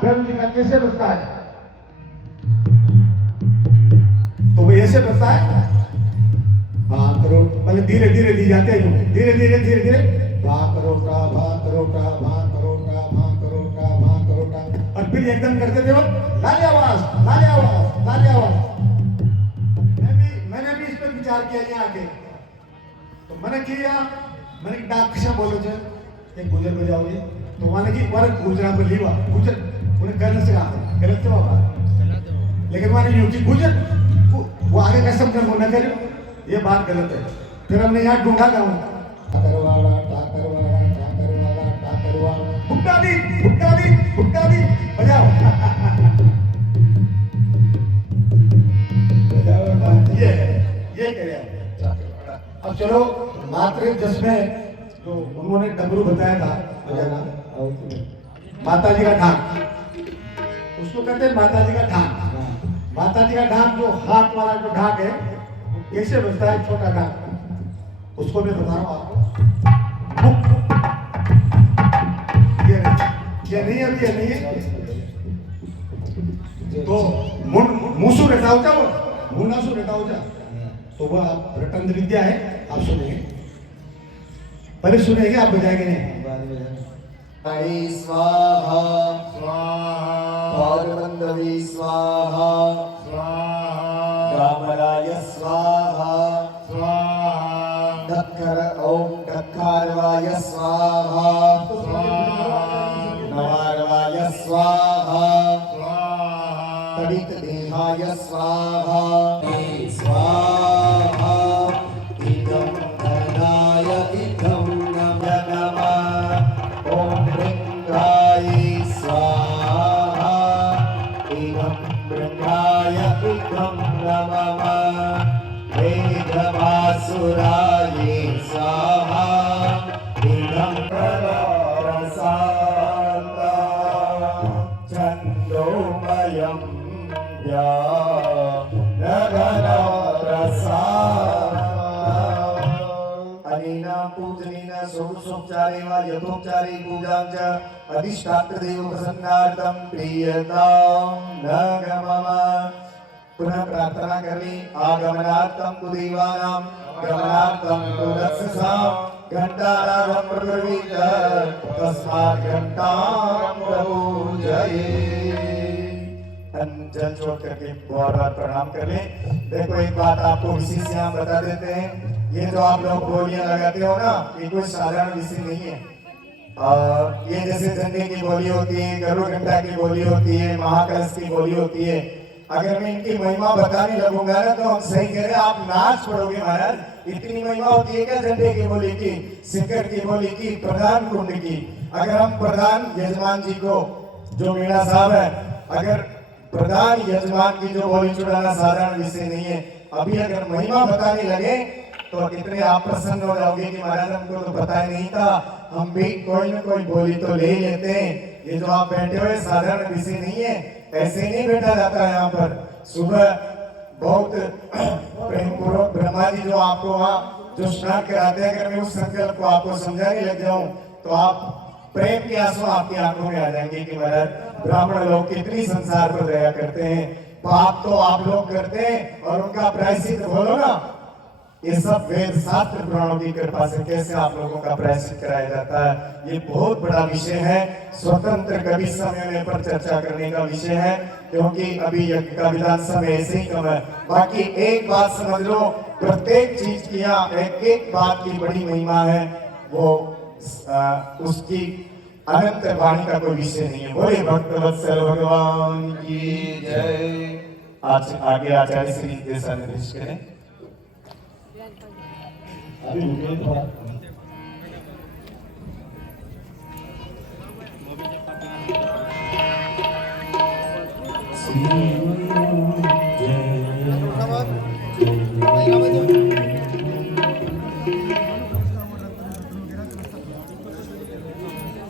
भैरव जी का कैसे बजता है? तो वो ऐसे बजता है। करो पहले धीरे धीरे दी जाते हैं, धीरे धीरे धीरे धीरे भा करोटा भा करोटा भा करोटा भा करोटा भा करोटा, और फिर एकदम करते थे वक्त लाली आवाज लाली आवाज लाली आवाज। मैंने भी इस पर विचार किया यहाँ आके, तो मैंने किया, मैंने डाक कशा बोलो जो एक गुजर बजाओगे, तो मैंने की पर गुजरा पर लीवा गुजर उन्हें गलत से कहा, गलत से बाबा, लेकिन मैंने यूं की गुजर वो आगे का शब्द न करे, ये बात गलत है। फिर हमने यहाँ ढूंढा गाँव टाकरवाड़ा टाकरवाड़ा टाकरवाड़ा टाकरवाड़ा भुट्टा दी बजाओ ये कह टाकरवाड़ा। अब चलो मात्र जिसमें जो उन्होंने डमरू बताया था बजाना, माता जी का ढाक, उसको कहते हैं माता जी का ढाक। माता जी का ढाक जो हाथ वाला जो ढाक है कैसे बजता है, छोटा ढाक, उसको मैं बता रहा हूँ आपको। ये नहीं अभी, ये नहीं है तो मुसू रहता हो जाओ, मुनासू रहता हो जा, तो वो आप रटन विद्या है, आप सुनेंगे, पहले सुनेंगे, आप बजाएंगे नहीं। स्वाहा स्वाहा स्वाहा रामराय स्वाहा दक्खर ओम दक्खारवाय स्वाहा नवारवाय स्वाहा तडित देहाय स्वाहा स्वाहा इदं धनाय इदं नमः ओम भृंगाय स्वाहा इदं भृंगाय इदं नमः वेदवासुराय स्वाहा इदं प्रसादा छन्दोमयं अनेन पूजनेन सोपचारेण यथोपचारे पूजां च अधिष्ठात्रदेव प्रसन्नार्थं प्रीयतां न गमः। पुनः प्रार्थना करें आगमनार्थं तु देवानां गमनार्थं तु रक्षसां घंटानादं प्रब्रवीत तस्मात् घंटां प्रपूजये। जल छोड़ करके बहुत बार प्रणाम कर ले। देखो एक बात आपको विषय से हम बता देते हैं, ये जो आप लोग बोलियां लगाते हो ना, ये कोई साधारण विषय नहीं है। ये जैसे झंडे की बोली होती है, गरुड़ घंटा की बोली होती है, महाकलश की बोली होती है। अगर मैं इनकी महिमा बताने लगूंगा ना तो हम सही कह रहे आप नाच पड़ोगे महाराज। इतनी महिमा होती है क्या झंडे की बोली की, सिक्कर की बोली की, प्रधान कुंड की। अगर हम प्रधान यजमान जी को, जो मीणा साहब है, अगर प्रधान यजमान की जो बोली चुराना साधारण विषय नहीं है। अभी अगर महिमा बताने लगे तो कितने आप प्रसन्न हो जाओगे कि महाराज हमको तो पता ही नहीं था, हम भी कोई न कोई बोली तो ले ही लेते हैं। ये जो आप बैठे हुए साधारण विषय नहीं है, ऐसे नहीं बैठा जाता है। यहाँ पर सुबह बहुत प्रेम पूर्वक ब्रह्मा जी जो आपको वहाँ जो स्नान कराते हैं, अगर मैं उस संकल्प को आपको समझाने लग जाऊं तो आप प्रेम के आंसू आपकी आंखों में आ जाएंगे कि महाराज ब्राह्मण लोग कितनी संसार पर दया करते हैं। पाप तो आप लोग करते हैं और उनका प्रायश्चित बोलो ना। ये सब वेद शास्त्र पुराणों की कृपा से कैसे आप लोगों का प्रायश्चित कराया जाता है, ये बहुत बड़ा विषय है। स्वतंत्र कभी समय पर चर्चा करने का विषय है, क्योंकि अभी यज्ञ का विधान समय ऐसे ही कम है। बाकी एक बात समझ लो, प्रत्येक चीज की यहाँ एक एक बात की बड़ी महिमा है, वो उसकी अनंत वाणी का कोई विषय नहीं है। बोले भक्तवत्सल भगवान की जय। आज आगे आचार्य श्री दिशा निर्देश करें।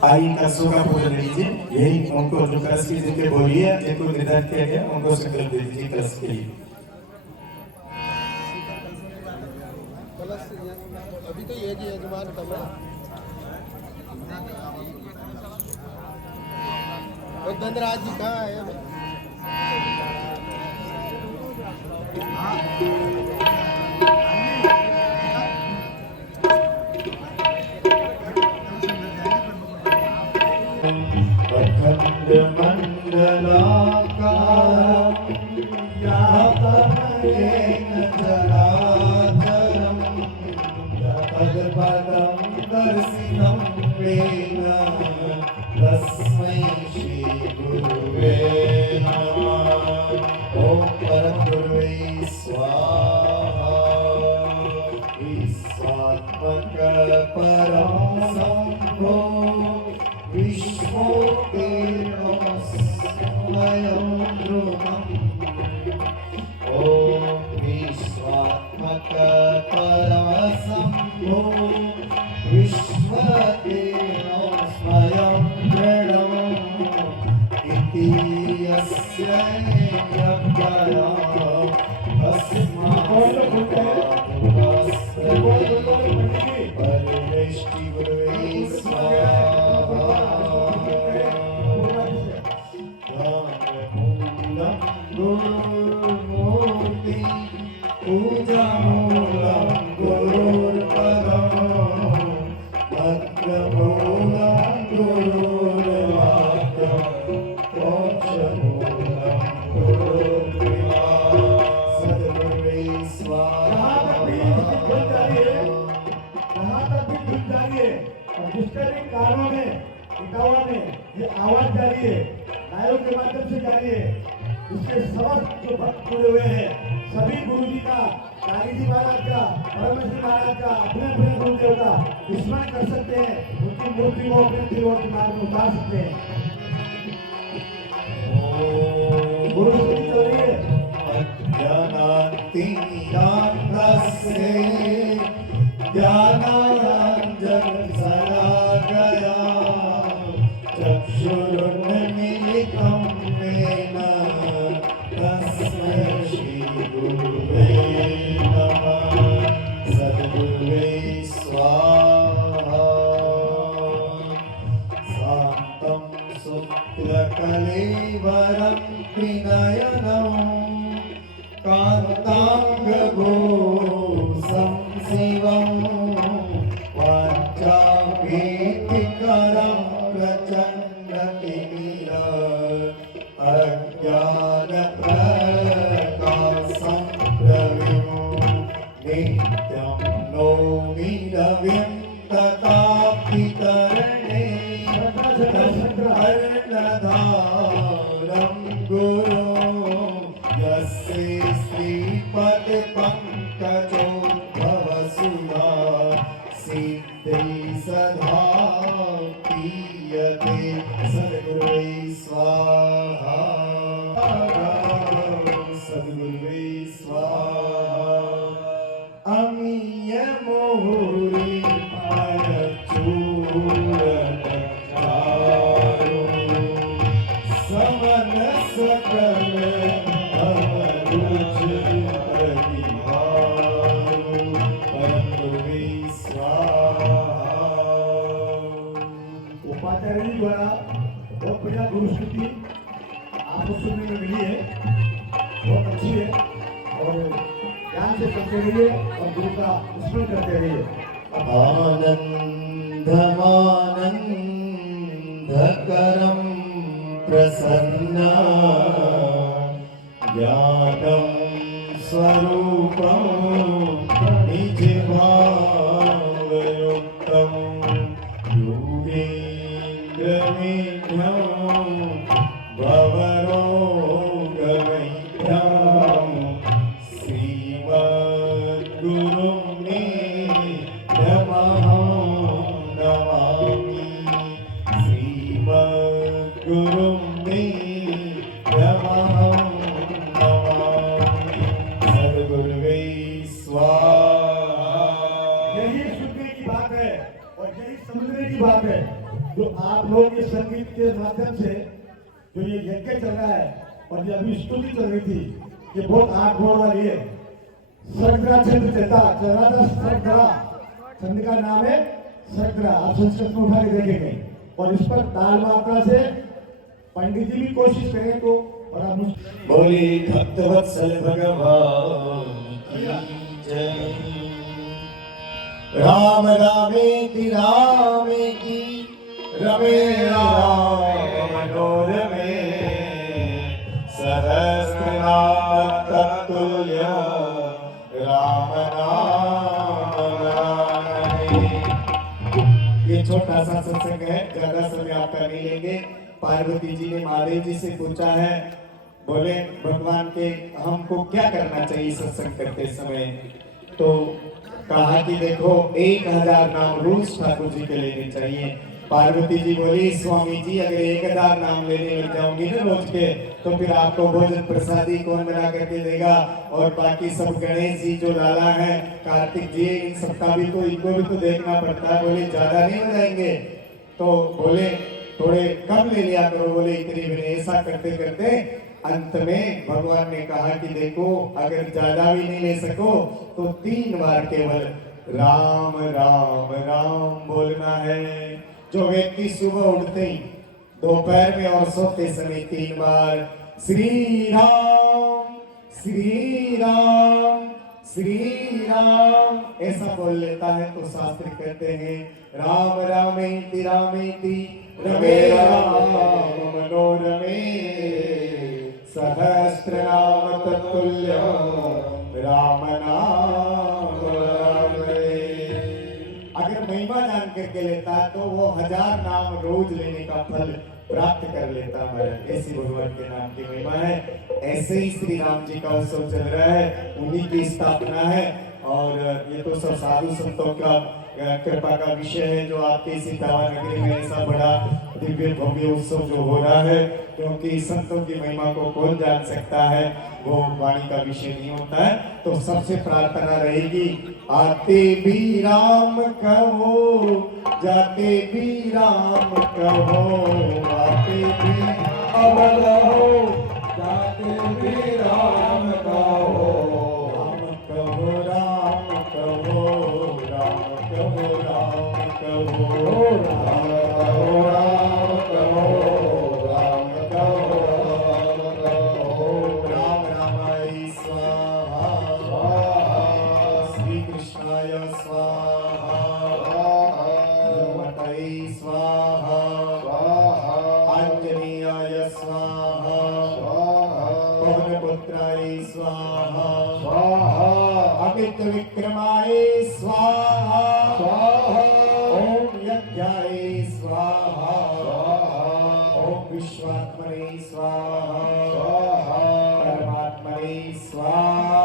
आई कसों का पूजन लीजिए, यही उनको जो कलश की जिनके बोली है, जिनको निर्धारित किया गया उनको संकल्प दे दीजिए कलश के लिए। अभी तो ये जी यजमान कमरा धनराज जी कहाँ है? अखंड मंडलाकारं व्याप्तमनेन चराचरं तत्पदं दर्शितं येन तस्मै श्रीगुरुवे नमः। ॐ परमगुरुवे स्वाहा। विश्वात्मक परं शम्भो विश्वोत्तीर्णमस्मयं ध्रुवम्। ॐ विश्वात्मक परमशम्भो विश्वोत्तीर्णमस्मयं दृढम् इति यस्य यज्ञया परमेष्टि गुरुवे स्वाहा। गुरुमूर्ति पूजामूलं गुरुर्पदम् भद्रमूलं गुरुर्वाक्यं मोक्षमूलं गुरुर्कृपा। सद्गुरुवे स्वाहा। यहाँ तक भी धुन जारी है और जिसके भी कानों में इटावा में ये आवाज जारी है, नायों के माध्यम से जारी है। इसके समस्त जो भक्त जुड़े हुए हैं सभी गुरु जी का, काली जी महाराज का, परमेश्वर महाराज का, अपने अपने गुरुदेव का स्मरण कर सकते हैं, उनकी मूर्ति को अपने त्रिलोक दिमाग में उतार सकते हैं। गुरु स्तुति चल रही है। ज्ञानातिरात्रस्य ज्ञानाञ्जन शलाकया चक्षुरुन्मीलितं येन तस्मै श्रीगुरुवे नमः। सद्गुरुवे स्वाहा। शान्तं शुक्लकलेवरं त्रिनयनं कान्ताङ्गघोषं शिवं वाञ्छाभीतिकरं प्रचण्डतिमिर अज्ञानप्रकाशं प्रविमुं नित्यं नौमि रविं तथापितरणे कर्णधारं गुरुं यस्य श्रीपदपङ्कजोद्भवसुधा सिद्धि सदा पीयते। सद्गुरुवे स्वाहा। सद्गुरुवे स्वाहा। अमीय मोहरी पायचूरनचारो समन सकल अमरुच परिहारो। परमगुरुवे स्वाहा। उपाचार्य जी द्वारा बहुत बढ़िया गुरु स्तुति आपको सुनने में मिली है, बहुत अच्छी है और ध्यान से करते रहिए और गुरु का स्मरण करते रहिए। आनन्दमानन्दकरं प्रसन्ना ज्ञानं स्वरूपं निजभावयुक्तं योगेन्द्रमेध्यं भवरोगवैद्यं श्रीमद्गुरुं नित्यमहं नमामि। श्रीमद्गुरुं नित्यमहं नमामि। सद्गुरुवे स्वाहा। यही सुनने की बात है और यही समझने की बात है जो आप लोग ये संगीत के माध्यम से जो ये यज्ञ चल रहा है और ये अभी स्तुति चल रही थी, ये बहुत आठ बोल वाली है। सर्गरा छंद चलता चल रहा था। सर्गरा छंद का नाम है सर्गरा। आप संस्कृत में उठा के देखेंगे और इस पर ताल मात्रा से पंडित जी भी कोशिश करें तो बड़ा मुश्किल। बोली भक्तवत्सल भगवान की जय। राम रामेति रामेति रमे राम मनोरमे सहस्रनाम तत्तुल्य राम नाम वरानने। ये छोटा सा सत्संग है, ज्यादा समय आपका नहीं लेंगे। पार्वती जी ने महादेव जी से पूछा है, बोले भगवान के हमको क्या करना चाहिए सत्संग करते समय। तो कहा कि देखो 1000 नाम रोज ठाकुर जी के लेने चाहिए। पार्वती जी बोली स्वामी जी अगर 1000 नाम लेने लग जाऊंगी ना रोज के, तो फिर आपको भोजन प्रसादी कौन बना करके देगा, और बाकी सब गणेश जी जो लाला है, कार्तिक जी, इन सबका भी तो इनको भी तो देखना पड़ता है। बोले ज्यादा नहीं हो जाएंगे, तो बोले थोड़े कम ले लिया करो। बोले इतनी भी नहीं। ऐसा करते करते अंत में भगवान ने कहा कि देखो अगर ज्यादा भी नहीं ले सको तो 3 बार केवल राम राम राम बोलना है। जो व्यक्ति सुबह उठते ही, दोपहर में और सोते समय 3 बार श्री राम श्री राम श्री राम ऐसा बोल लेता है तो शास्त्र कहते हैं राम रामेति रामेति रमे राम मनोरमे सहस्रनाम तत्तुल्य राम नाम वरानने। अगर महिमा जान करके लेता है तो वो 1000 नाम रोज लेने का फल प्राप्त कर लेता है। ऐसी भगवान के नाम की महिमा है। ऐसे ही श्री राम जी का उत्सव चल रहा है, उन्हीं की स्थापना है। और ये तो सब साधु संतों का कृपा का विषय है, जो आपके सीतावा नगरी में ऐसा बड़ा दिव्य भव्य उत्सव जो हो रहा है। क्योंकि संतों की महिमा को कौन जान सकता है, वो वाणी का विषय नहीं होता है। तो सबसे प्रार्थना रहेगी, आते भी राम कहो जाते भी राम कहो, आते भी अमर हो जाते भी राम कहो। राम कहो राम कहो राम कहो राम कहो राम कहो राम कहो राम कहो राम रामाय स्वाहा श्री कृष्णाय स्वाहा हनुमते स्वाहा आंजनेयाय स्वाहा पवनपुत्राय स्वाहा अमित विक्रमाय स्वाहा ओम यज्ञाय स्वाहा ओम विश्वात्मने स्वाहा परमात्मने स्वाहा।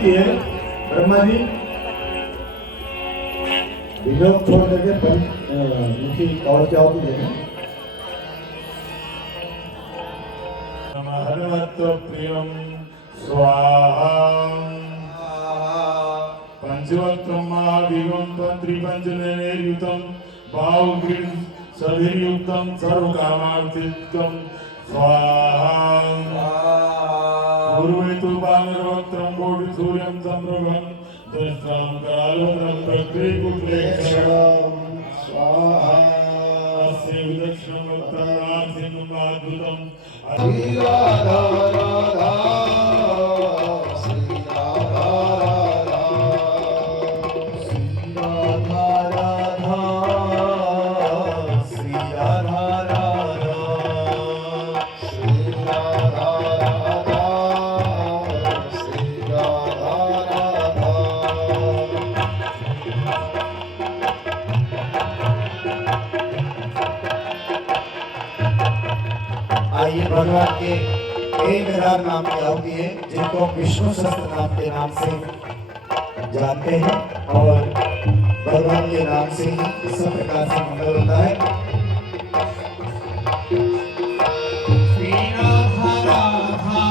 है ब्रह्मा जी विलोक छोड़ करके मुखी और क्या होती है। हनुमत्प्रियं स्वाहा पंचवक्त्रं महावीरं त्रिपंचनैर्युतं बाहुग्रीवं सधीर्युक्तं सर्वकामार्थिकं स्वाहा। गुरुवेतु बालवक्त्रं कोटिसूर्यं संप्रभं दृष्टां कालवनं प्रकृतिपुत्रेक्षणं स्वाहा। अस्य विदक्षणं वक्त्रं नासिकं अद्भुतं श्री राधा राधा श्री राधा राधा श्री राधा राधा श्री राधा राधा श्री राधा राधा श्री राधा राधा। आइए भगवान के 1000 नाम की आहुति है, जिनको विष्णु सहस्त्र नाम के नाम से जानते हैं, और भगवान के नाम से ही सब प्रकार से मंगल होता है। श्री राधा राधा